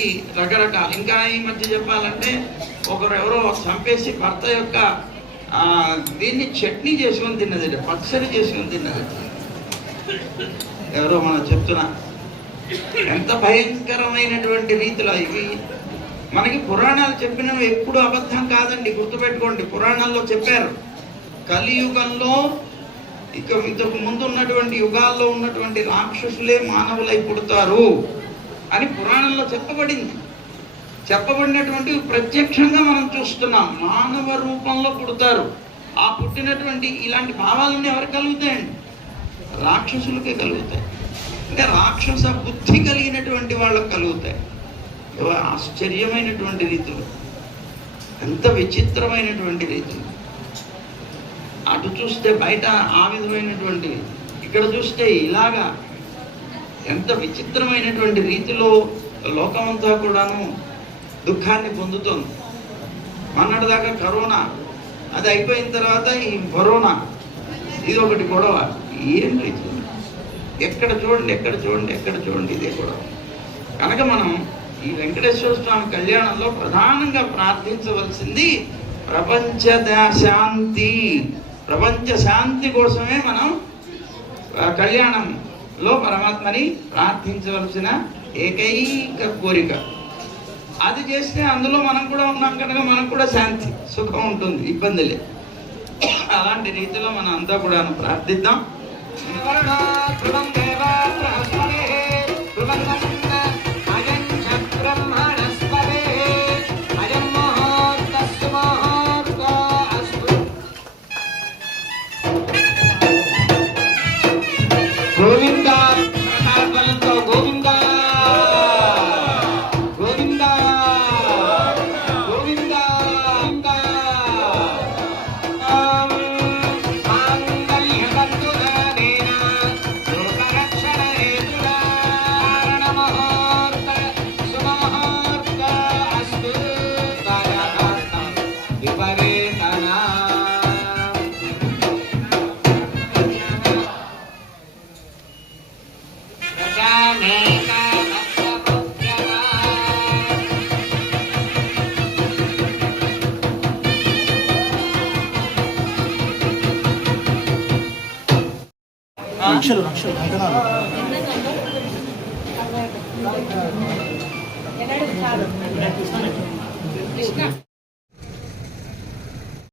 అనేటువంటి రకరకాలు. ఇంకా ఈ మధ్య చెప్పాలంటే ఎవరో చంపేసి భర్త యొక్క దీన్ని చట్నీ చేసుకొని తిన్నది, పచ్చడి చేసుకొని తిన్నది. ఎవరో మనం చెప్తున్నా. ఎంత భయంకరమైనటువంటి రీతిలో ఇవి. మనకి పురాణాలు చెప్పినవి ఎప్పుడు అబద్ధం కాదండి, గుర్తుపెట్టుకోండి. పురాణాల్లో చెప్పారు కలియుగంలో ఇంతకు ముందు ఉన్నటువంటి యుగాల్లో ఉన్నటువంటి రాక్షసులే మానవులై పుడతారు అని పురాణంలో చెప్పబడింది. చెప్పబడినటువంటి ప్రత్యక్షంగా మనం చూస్తున్నాం. మానవ రూపంలో పుడతారు. ఆ పుట్టినటువంటి ఇలాంటి భావాలన్నీ ఎవరికి కలుగుతాయండి? రాక్షసులకే కలుగుతాయి. అంటే రాక్షస బుద్ధి కలిగినటువంటి వాళ్ళకు కలుగుతాయి. ఆశ్చర్యమైనటువంటి రీతిలో, ఎంత విచిత్రమైనటువంటి రీతిలో. అటు చూస్తే బయట ఆ విధమైనటువంటి, ఇక్కడ చూస్తే ఇలాగా ఎంత విచిత్రమైనటువంటి రీతిలో లోకమంతా కూడాను దుఃఖాన్ని పొందుతుంది. మొన్నటిదాకా కరోనా, అది అయిపోయిన తర్వాత ఈ కరోనా, ఇది ఒకటి గొడవ. ఏం రీతి, ఎక్కడ చూడండి ఎక్కడ చూడండి ఎక్కడ చూడండి ఇదే గొడవ. కనుక మనం ఈ వెంకటేశ్వర స్వామి కళ్యాణంలో ప్రధానంగా ప్రార్థించవలసింది ప్రపంచ శాంతి. ప్రపంచ శాంతి కోసమే మనం కళ్యాణంలో పరమాత్మని ప్రార్థించవలసిన ఏకైక కోరిక. అది చేస్తే అందులో మనం కూడా ఉన్నాం కనుక మనకు కూడా శాంతి సుఖం ఉంటుంది, ఇబ్బంది లేదు. అలాంటి రీతిలో మనం అంతా కూడా ప్రార్థిద్దాం. గోవిందా గోవిందా గోవిందా గోవిందా లక్షలు